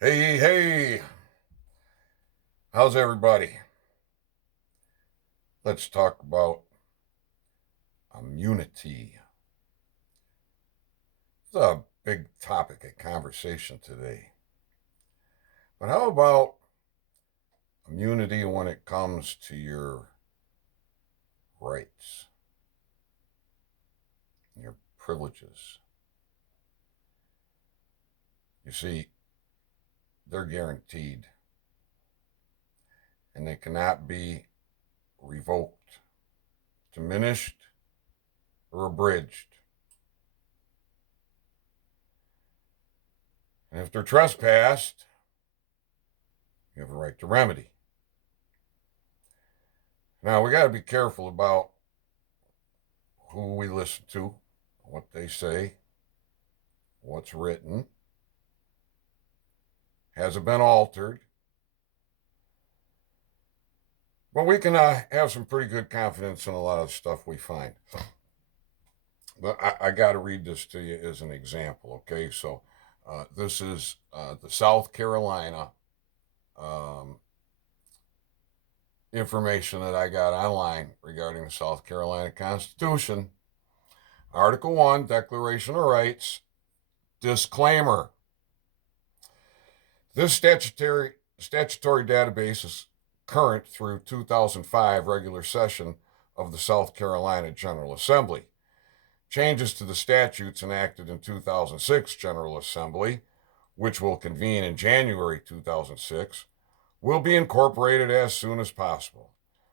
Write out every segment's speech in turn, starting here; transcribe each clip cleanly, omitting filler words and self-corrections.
Hey, how's everybody? Let's talk about immunity. It's a big topic of conversation today. But how about immunity when it comes to your rights, your privileges? You see, they're guaranteed and they cannot be revoked, diminished, or abridged. And if they're trespassed, you have a right to remedy. Now, we got to be careful about who we listen to, what they say, what's written. Has it been altered? But we can have some pretty good confidence in a lot of stuff we find. But I got to read this to you as an example, okay? So this is the South Carolina um, information that I got online regarding the South Carolina Constitution. Article 1, Declaration of Rights, disclaimer. This statutory database is current through 2005 regular session of the South Carolina General Assembly. Changes to the statutes enacted in 2006 General Assembly, which will convene in January 2006, will be incorporated as soon as possible.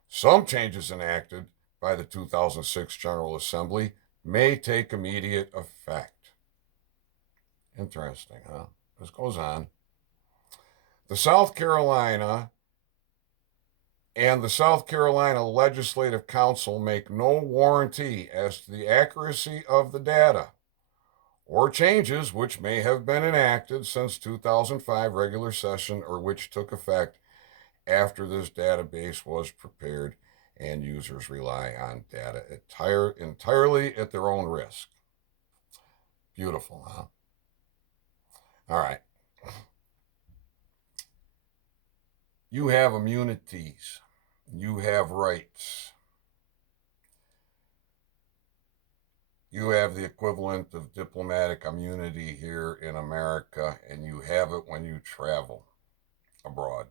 Some changes enacted by the 2006 General Assembly may take immediate effect. Interesting, huh? This goes on. The South Carolina and the South Carolina Legislative Council make no warranty as to the accuracy of the data or changes which may have been enacted since 2005 regular session or which took effect after this database was prepared, and users rely on data entirely at their own risk. Beautiful, huh? All right. You have immunities. You have rights. You have the equivalent of diplomatic immunity here in America, and you have it when you travel abroad.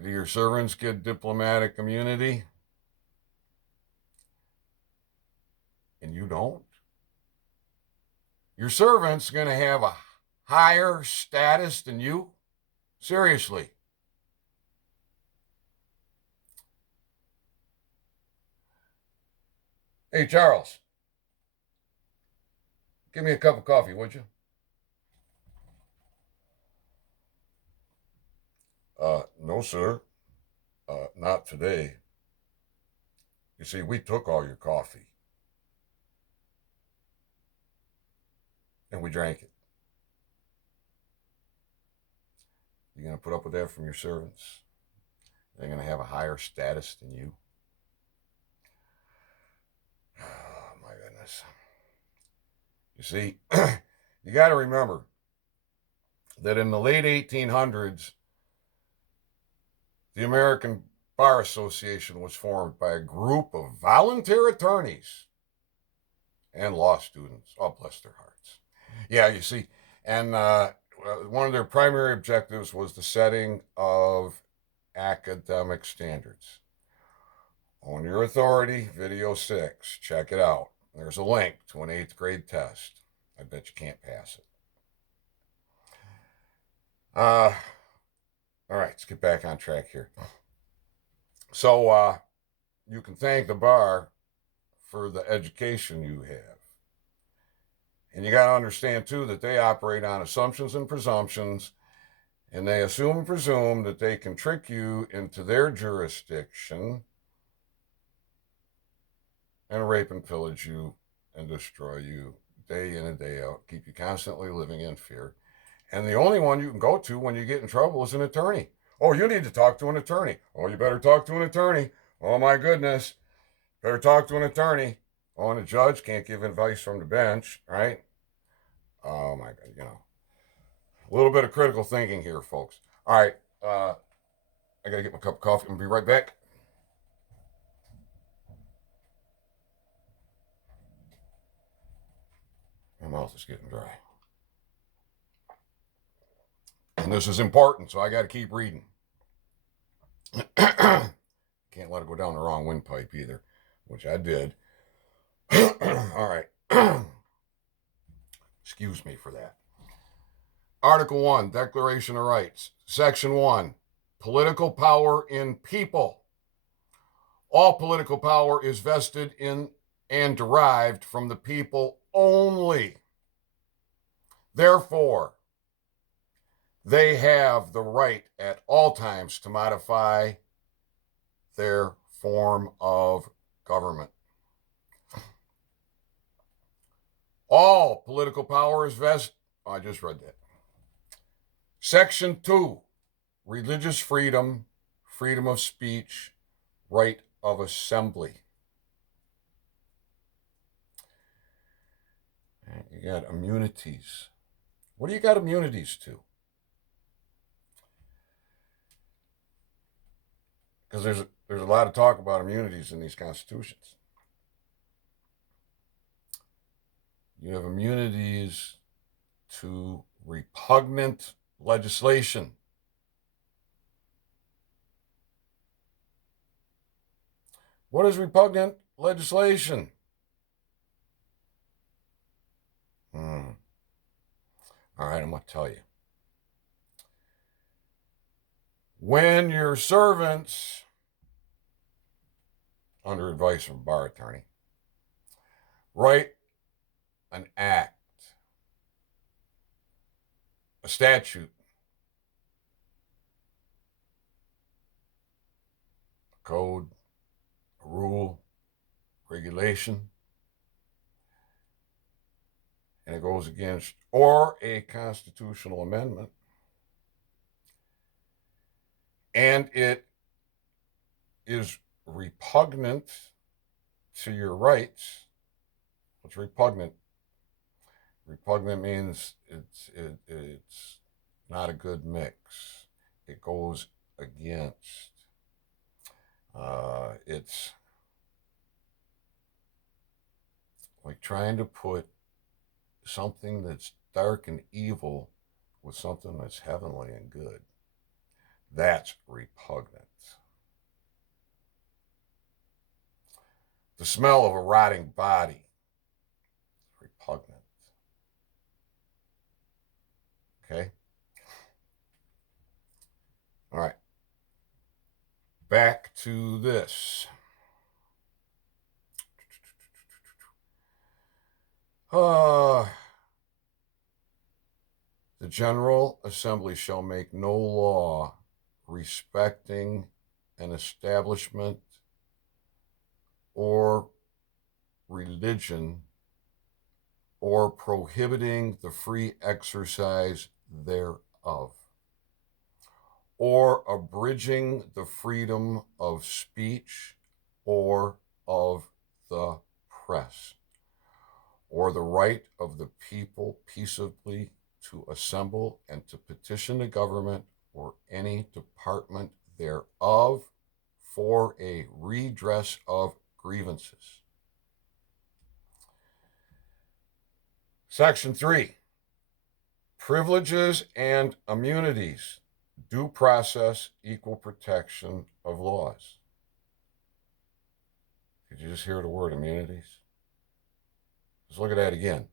Do your servants get diplomatic immunity? And you don't? Your servant's going to have a higher status than you? Seriously. Hey, Charles, give me a cup of coffee, would you? No, sir. Not today. You see, we took all your coffee and we drank it. You going to put up with that from your servants? They're going to have a higher status than you? Oh, my goodness. You see, you got to remember that in the late 1800s, the American Bar Association was formed by a group of volunteer attorneys and law students. Oh, bless their hearts. Yeah, you see, and one of their primary objectives was the setting of academic standards. Own Your Authority, Video 6. Check it out. There's a link to an 8th grade test. I bet you can't pass it. All right, let's get back on track here. So you can thank the bar for the education you have. And you got to understand, too, that they operate on assumptions and presumptions, and they assume and presume that they can trick you into their jurisdiction and rape and pillage you and destroy you day in and day out, keep you constantly living in fear. And the only one you can go to when you get in trouble is an attorney. Oh, you need to talk to an attorney. Oh, you better talk to an attorney. Oh, my goodness. Better talk to an attorney. Oh, and a judge can't give advice from the bench, right? Oh my God, a little bit of critical thinking here, folks. All right, I gotta get my cup of coffee. I'm gonna be right back. My mouth is getting dry. And this is important, so I got to keep reading. Can't let it go down the wrong windpipe either, which I did. All right. Excuse me for that. Article 1, Declaration of Rights. Section 1, political power in people. All political power is vested in and derived from the people only. Therefore, they have the right at all times to modify their form of government. All political power is vested. Oh, I just read that. Section 2, religious freedom, freedom of speech, right of assembly. You got immunities. What do you got immunities to? Because there's a lot of talk about immunities in these constitutions. You have immunities to repugnant legislation. What is repugnant legislation? All right, I'm going to tell you. When your servants, under advice from a bar attorney, write an act, a statute, a code, a rule, regulation, and it goes against, or a constitutional amendment, and it is repugnant to your rights. What's repugnant? Repugnant means it's not a good mix. It goes against. It's like trying to put something that's dark and evil with something that's heavenly and good. That's repugnant. The smell of a rotting body is repugnant. Okay? All right. Back to this. The General Assembly shall make no law respecting an establishment or religion or prohibiting the free exercise thereof, or abridging the freedom of speech or of the press, or the right of the people peaceably to assemble and to petition the government or any department thereof for a redress of grievances. Section 3, privileges and immunities, due process, equal protection of laws. Did you just hear the word immunities? Let's look at that again.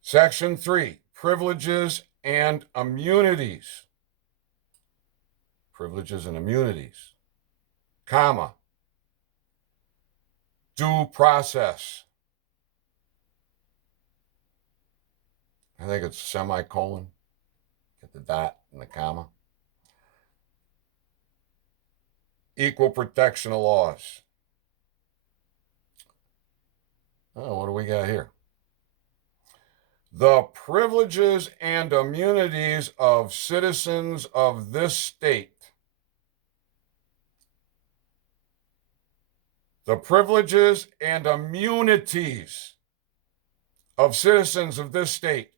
Section 3, privileges and immunities. Privileges and immunities, comma, due process. I think it's semicolon. Get the dot and the comma. Equal protection of laws. Oh, what do we got here? The privileges and immunities of citizens of this state. The privileges and immunities of citizens of this state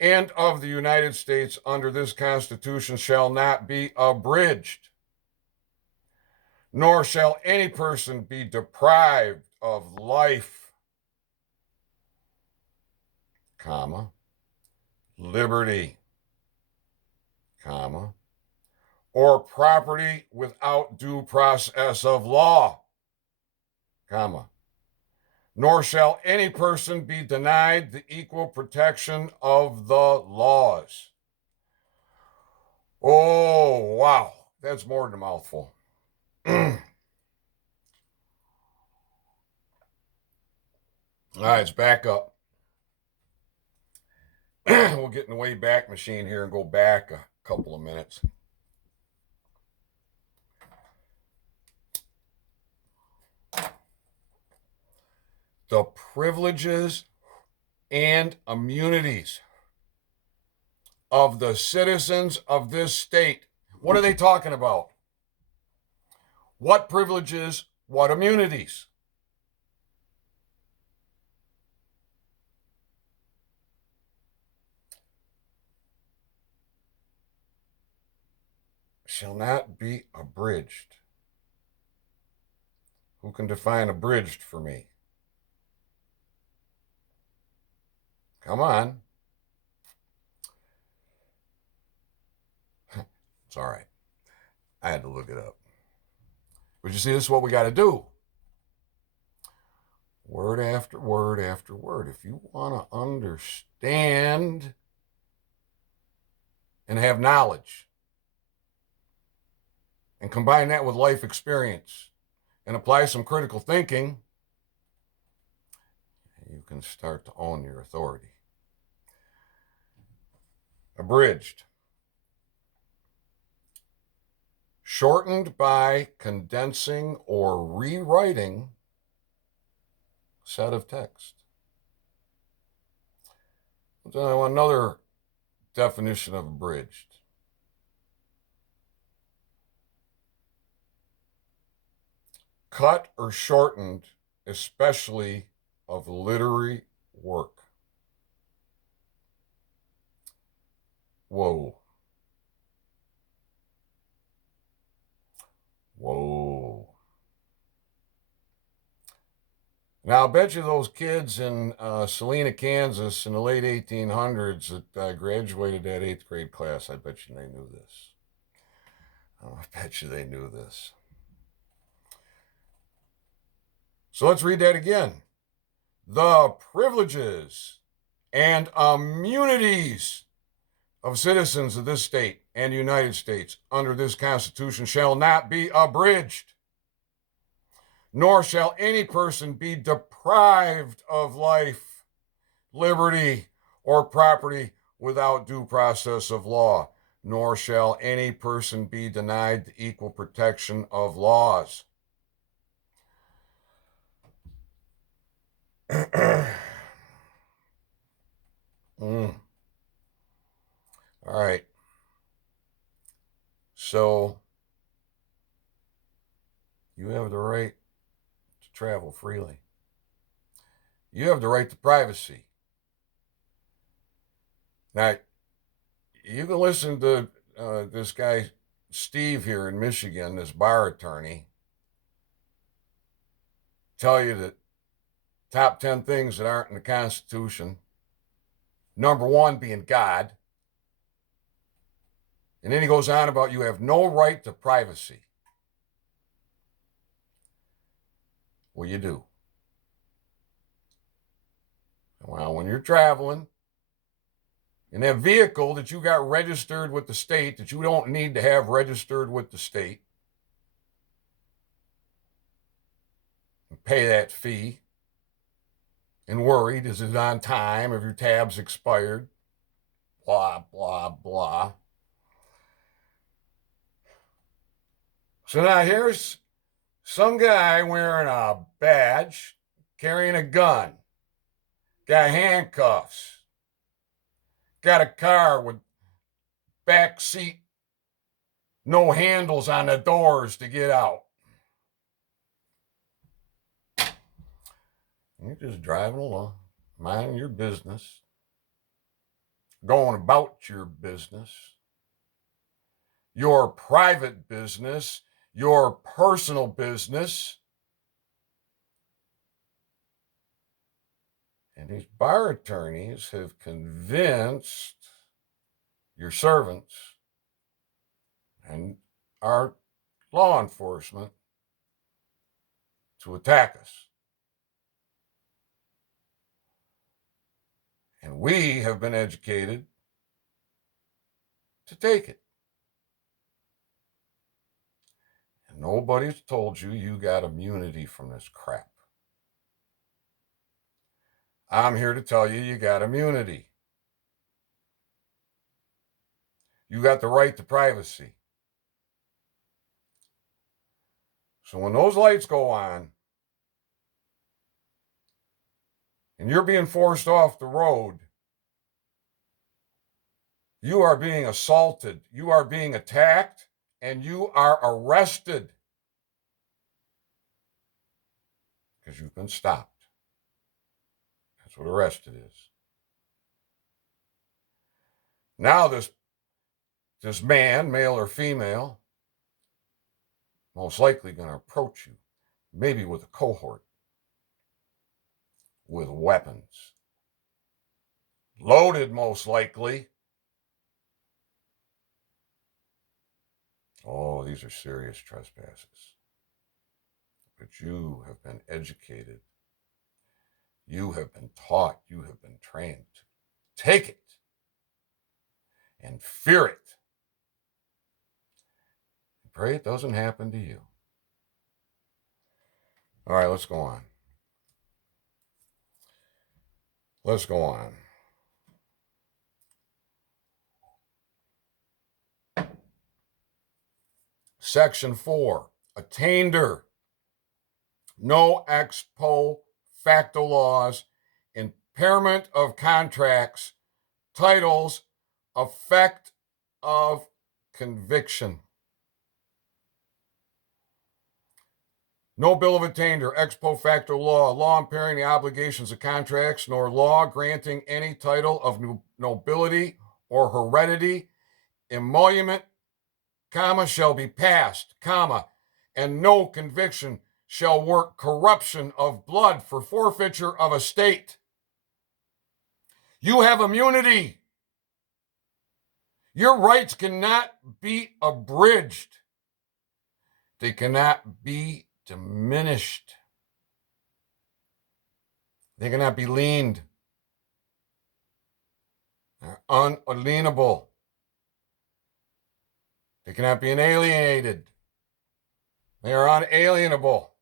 and of the United States under this Constitution shall not be abridged, nor shall any person be deprived of life, comma, liberty, comma, or property without due process of law, comma, nor shall any person be denied the equal protection of the laws. Oh, wow. That's more than a mouthful. All right, let's back up. We'll get in the way back machine here and go back a couple of minutes. The privileges and immunities of the citizens of this state. What are they talking about? What privileges, what immunities? Shall not be abridged. Who can define abridged for me? Come on. It's all right. I had to look it up. But you see, this is what we got to do. Word after word after word. If you want to understand and have knowledge and combine that with life experience and apply some critical thinking, you can start to own your authority. Abridged. Shortened by condensing or rewriting set of text. Another definition of abridged. Cut or shortened, especially of literary work. Whoa. Whoa. Now, I bet you those kids in Salina, Kansas in the late 1800s that graduated that 8th grade class, I bet you they knew this. Oh, I bet you they knew this. So let's read that again. The privileges and immunities of citizens of this state and the United States under this Constitution shall not be abridged, nor shall any person be deprived of life, liberty, or property without due process of law, nor shall any person be denied the equal protection of laws. All right. So you have the right to travel freely. You have the right to privacy. Now, you can listen to this guy, Steve, here in Michigan, this bar attorney, tell you that top 10 things that aren't in the Constitution. Number one being God. And then he goes on about you have no right to privacy. Well, you do. Well, when you're traveling in that vehicle that you got registered with the state that you don't need to have registered with the state, and pay that fee and worried, is it on time? Have your tabs expired? Blah, blah, blah. So now here's some guy wearing a badge, carrying a gun, got handcuffs, got a car with back seat, no handles on the doors to get out. You're just driving along. minding your business, going about your business, your private business, your personal business. And these bar attorneys have convinced your servants and our law enforcement to attack us. And we have been educated to take it. And nobody's told you you got immunity from this crap. I'm here to tell you got immunity. You got the right to privacy. So when those lights go on and you're being forced off the road, you are being assaulted, you are being attacked, and you are arrested because you've been stopped. That's what arrested is. Now this man, male or female, most likely going to approach you, maybe with a cohort, with weapons, loaded most likely. Oh, these are serious trespasses. But you have been educated. You have been taught. You have been trained to take it and fear it. Pray it doesn't happen to you. All right, let's go on. Let's go on. Section 4, attainder. No ex post facto laws, impairment of contracts, titles, effect of conviction. No bill of attainder, ex post facto law impairing the obligations of contracts, nor law granting any title of nobility or heredity, emolument, shall be passed, and no conviction shall work corruption of blood for forfeiture of estate. You have immunity. Your rights cannot be abridged. They cannot be diminished. They cannot be leaned. They're unalienable. They cannot be alienated. They are unalienable.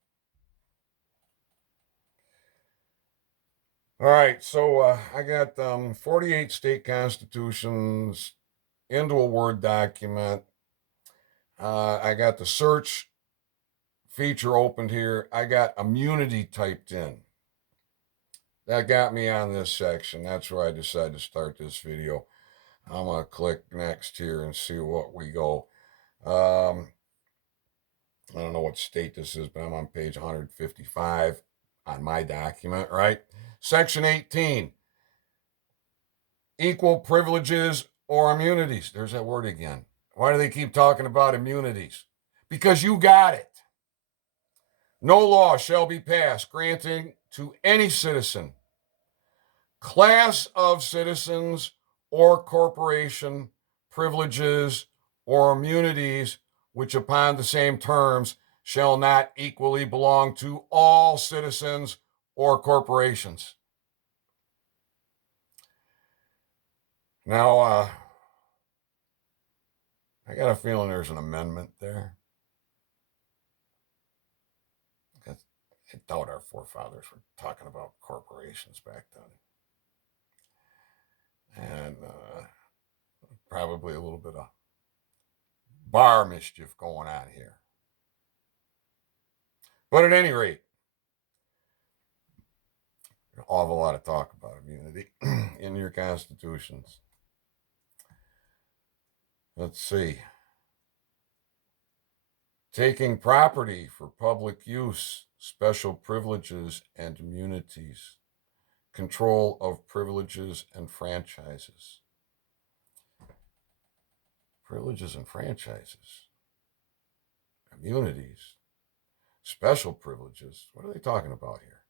All right, so I got 48 state constitutions into a Word document. I got the search feature opened here. I got immunity typed in. That got me on this section. That's where I decided to start this video. I'm going to click next here and see what we go. I don't know what state this is, but I'm on page 155 on my document, right? Section 18, equal privileges or immunities. There's that word again. Why do they keep talking about immunities? Because you got it. No law shall be passed granting to any citizen, class of citizens, or corporation privileges or immunities which upon the same terms shall not equally belong to all citizens or corporations. Now, I got a feeling there's an amendment there. I doubt our forefathers were talking about corporations back then. And probably a little bit of bar mischief going on here. But at any rate, an awful lot of talk about immunity in your constitutions. Let's see. Taking property for public use, special privileges and immunities. control of privileges and franchises. Privileges and franchises. Immunities. Special privileges. What are they talking about here?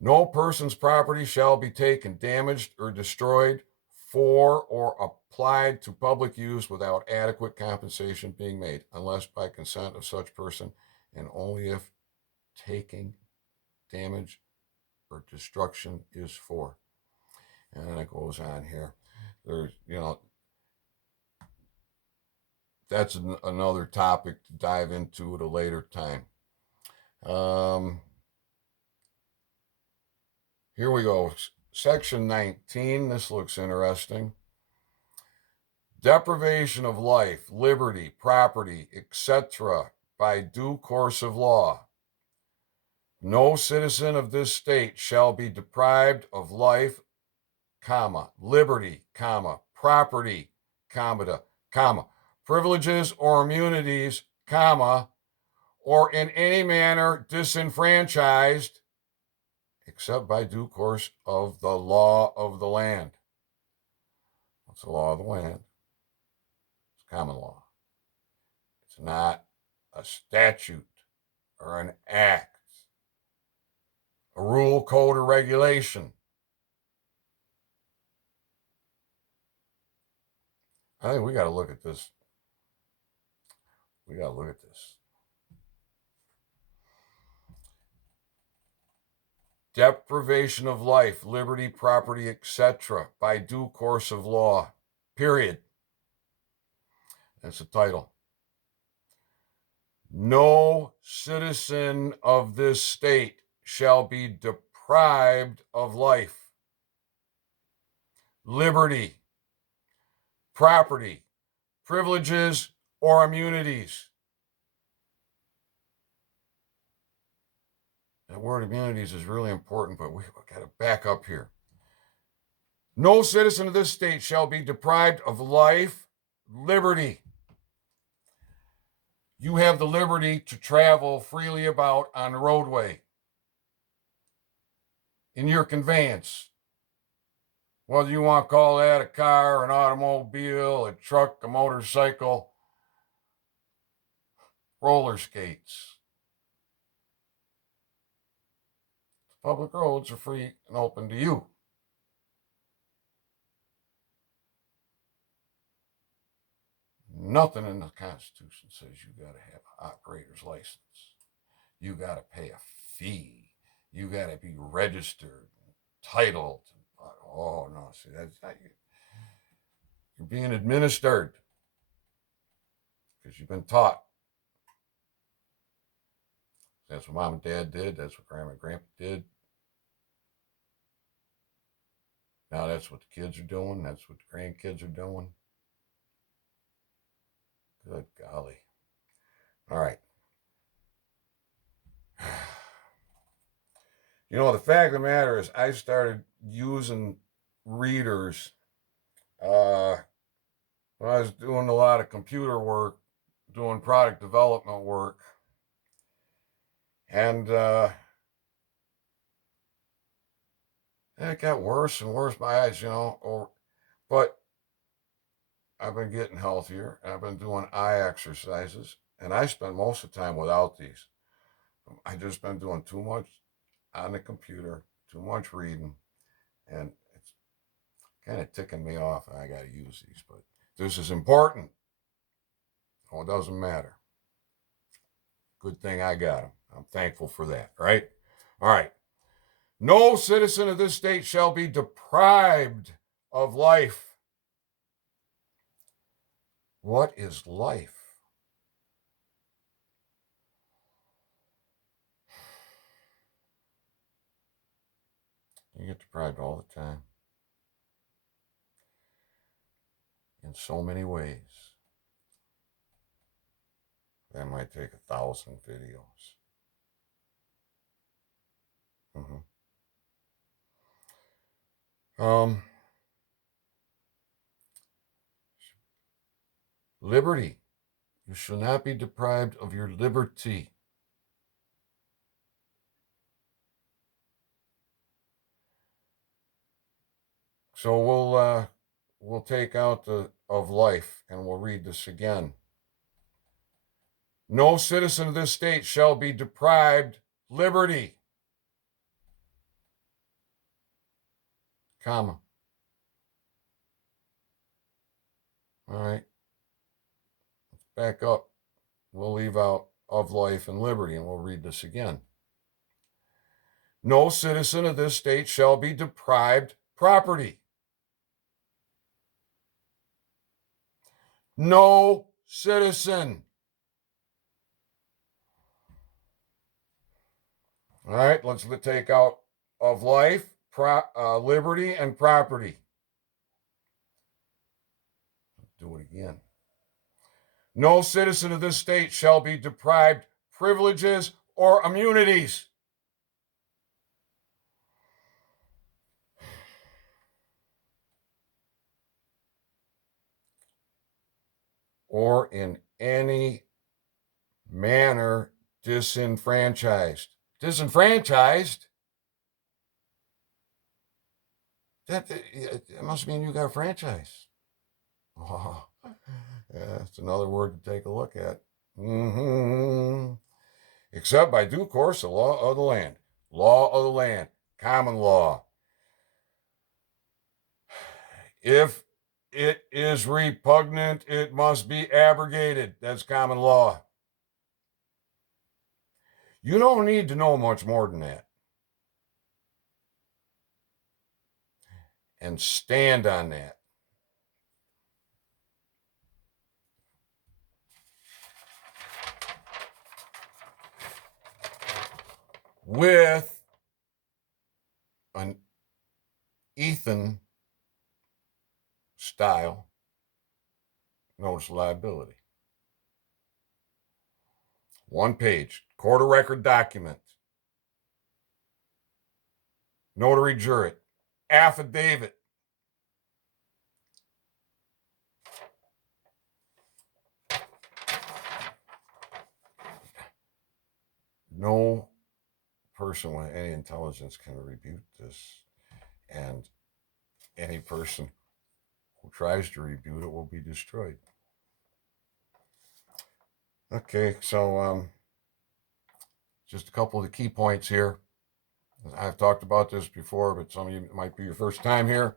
No person's property shall be taken, damaged, or destroyed for or applied to public use without adequate compensation being made, unless by consent of such person, and only if taking, damage, or destruction is for. And then it goes on here. There's, that's another topic to dive into at a later time. Here we go. Section 19. This looks interesting. Deprivation of life, liberty, property, etc. by due course of law. No citizen of this state shall be deprived of life, liberty, property, privileges or immunities, or in any manner disenfranchised, except by due course of the law of the land. What's the law of the land? It's common law. It's not a statute or an act, a rule, code, or regulation. I think we got to look at this. Deprivation of life, liberty, property, etc. by due course of law. Period. That's the title. No citizen of this state shall be deprived of life, liberty, property, privileges, or immunities. That word immunities is really important, but we've got to back up here. No citizen of this state shall be deprived of life, liberty. You have the liberty to travel freely about on the roadway in your conveyance. Whether you want to call that a car, an automobile, a truck, a motorcycle, roller skates. Public roads are free and open to you. Nothing in the Constitution says you got to have an operator's license. You got to pay a fee. You got to be registered, titled. Oh, no, see, that's not you. You're being administered because you've been taught. That's what mom and dad did. That's what grandma and grandpa did. Now that's what the kids are doing. That's what the grandkids are doing. Good golly. All right. The fact of the matter is I started using readers when I was doing a lot of computer work, doing product development work. And it got worse and worse. My eyes, but I've been getting healthier. I've been doing eye exercises, and I spend most of the time without these. I just been doing too much on the computer, too much reading, and it's kind of ticking me off. I got to use these, but this is important. Oh, it doesn't matter. Good thing I got them. I'm thankful for that, right? All right. No citizen of this state shall be deprived of life. What is life? You get deprived all the time. In so many ways. That might take 1,000 videos. Liberty. You shall not be deprived of your liberty. So we'll take out the of life and we'll read this again. No citizen of this state shall be deprived liberty, comma. All right. Let's back up. We'll leave out of life and liberty and we'll read this again. No citizen of this state shall be deprived property. No citizen. All right, let's take out of life, liberty, and property. Do it again. No citizen of this state shall be deprived privileges or immunities. Or in any manner disenfranchised. Disenfranchised? That must mean you got a franchise. Oh, yeah, that's another word to take a look at. Except by due course the law of the land. Law of the land. Common law. If it is repugnant, it must be abrogated. That's common law. You don't need to know much more than that. And stand on that. With an Ethan style notice of liability. One page, court of record document, notary jurat, affidavit. No person with any intelligence can rebuke this, and any person who tries to rebuke it will be destroyed. Okay, so just a couple of the key points here. I've talked about this before, but some of you might be your first time here.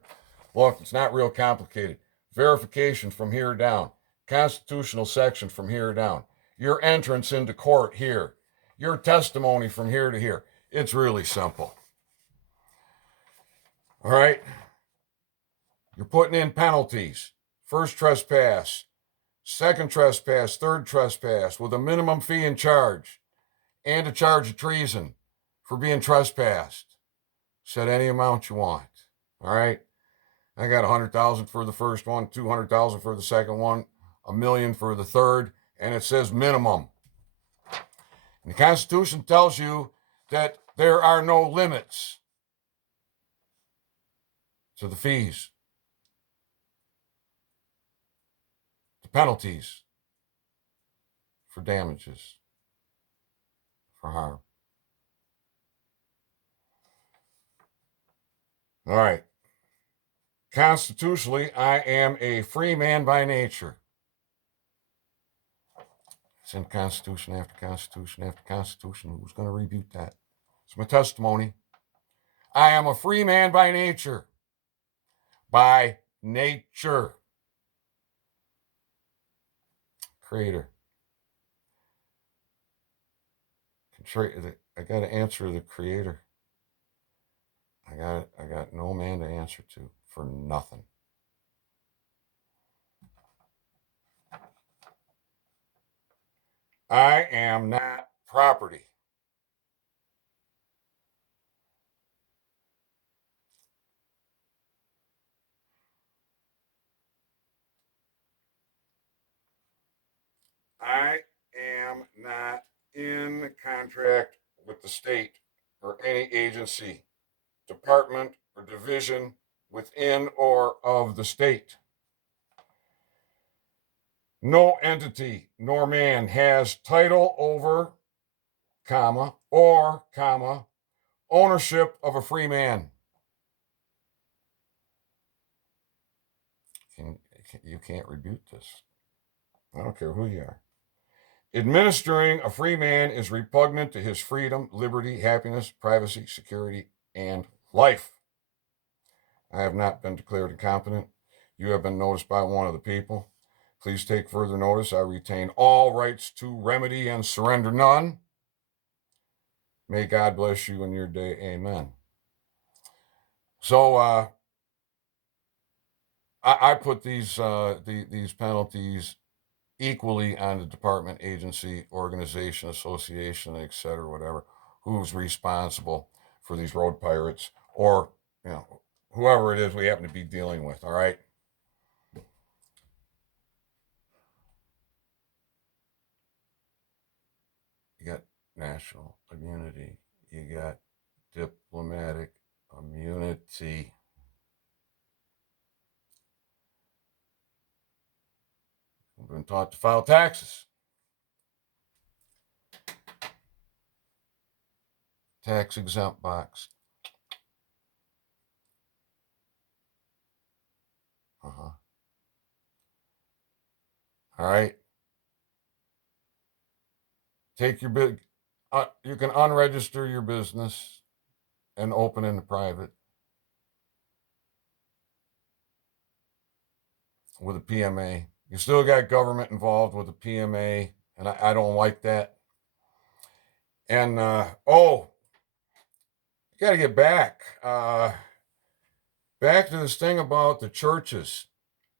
Look, it's not real complicated. Verification from here down. Constitutional section from here down. Your entrance into court here. Your testimony from here to here. It's really simple. All right? You're putting in penalties. First trespass, second trespass, third trespass with a minimum fee and charge, and a charge of treason for being trespassed. Set any amount you want. All right? I got 100,000 for the first one, 200,000 for the second one, $1 million for the third, and it says minimum. And the Constitution tells you that there are no limits to the fees, the penalties for damages, for harm. All right. Constitutionally, I am a free man by nature. It's in Constitution after Constitution after Constitution. Who's going to rebuke that? It's my testimony. I am a free man by nature. By nature. Creator. I got to answer the Creator. I got no man to answer to for nothing. I am not property. I am not in contract with the state or any agency, department, or division within or of the state. No entity nor man has title over, comma, or, comma, ownership of a free man. You can't rebuke this. I don't care who you are. Administering a free man is repugnant to his freedom, liberty, happiness, privacy, security, and life. I have not been declared incompetent. You have been noticed by one of the people. Please take further notice. I retain all rights to remedy and surrender none. May God bless you in your day. Amen. So I put these penalties equally on the department, agency, organization, association, et cetera, whatever, who's responsible for these road pirates, or whoever it is we happen to be dealing with. All right. You got national immunity. You got diplomatic immunity. We've been taught to file taxes. Tax exempt box. All right. Take your big. You can unregister your business and open in the private with a PMA. You still got government involved with a PMA, and I don't like that. And you got to get back to this thing about the churches.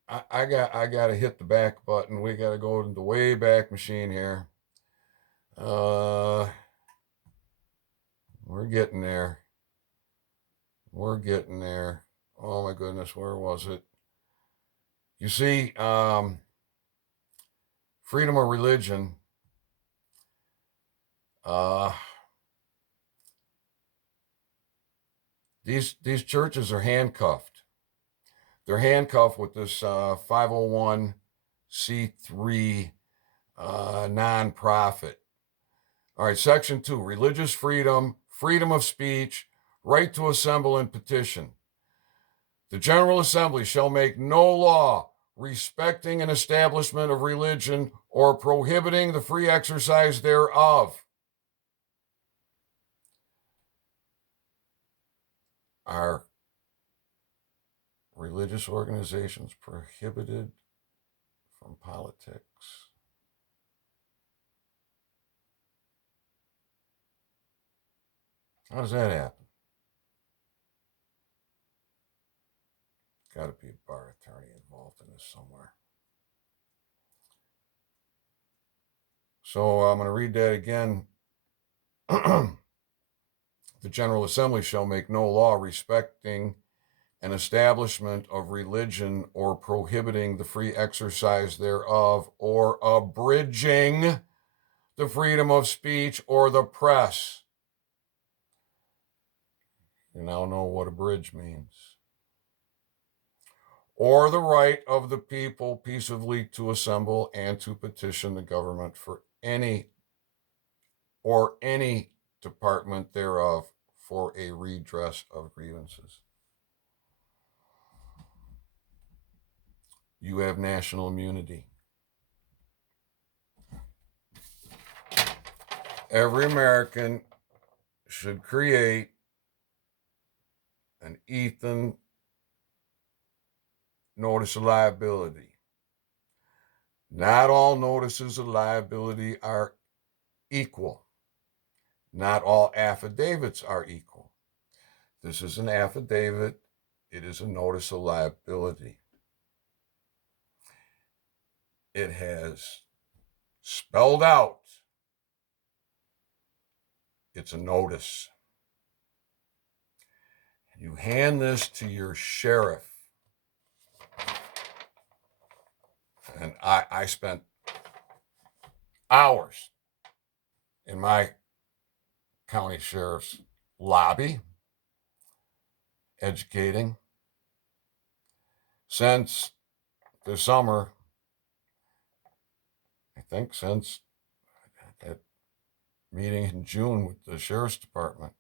I got to hit the back button. We got to go to the way back machine here. We're getting there. We're getting there. Oh my goodness, where was it? You see, freedom of religion. These churches are handcuffed. They're handcuffed with this 501c3 nonprofit. All right, Section 2, religious freedom, freedom of speech, right to assemble and petition. The General Assembly shall make no law respecting an establishment of religion or prohibiting the free exercise thereof. Are religious organizations prohibited from politics? How does that happen? Got to be a bar attorney involved in this somewhere. So I'm going to read that again. The General Assembly shall make no law respecting an establishment of religion or prohibiting the free exercise thereof or abridging the freedom of speech or the press. You now know what abridge means. Or the right of the people peaceably to assemble and to petition the government for any department thereof for a redress of grievances. You have national immunity. Every American should create an Ethan notice of liability. Not all notices of liability are equal. Not all affidavits are equal. This is an affidavit. It is a notice of liability. It has spelled out. It's a notice. You hand this to your sheriff. And I spent hours in my county sheriff's lobby educating. Since the summer, I think since that meeting in June with the sheriff's department,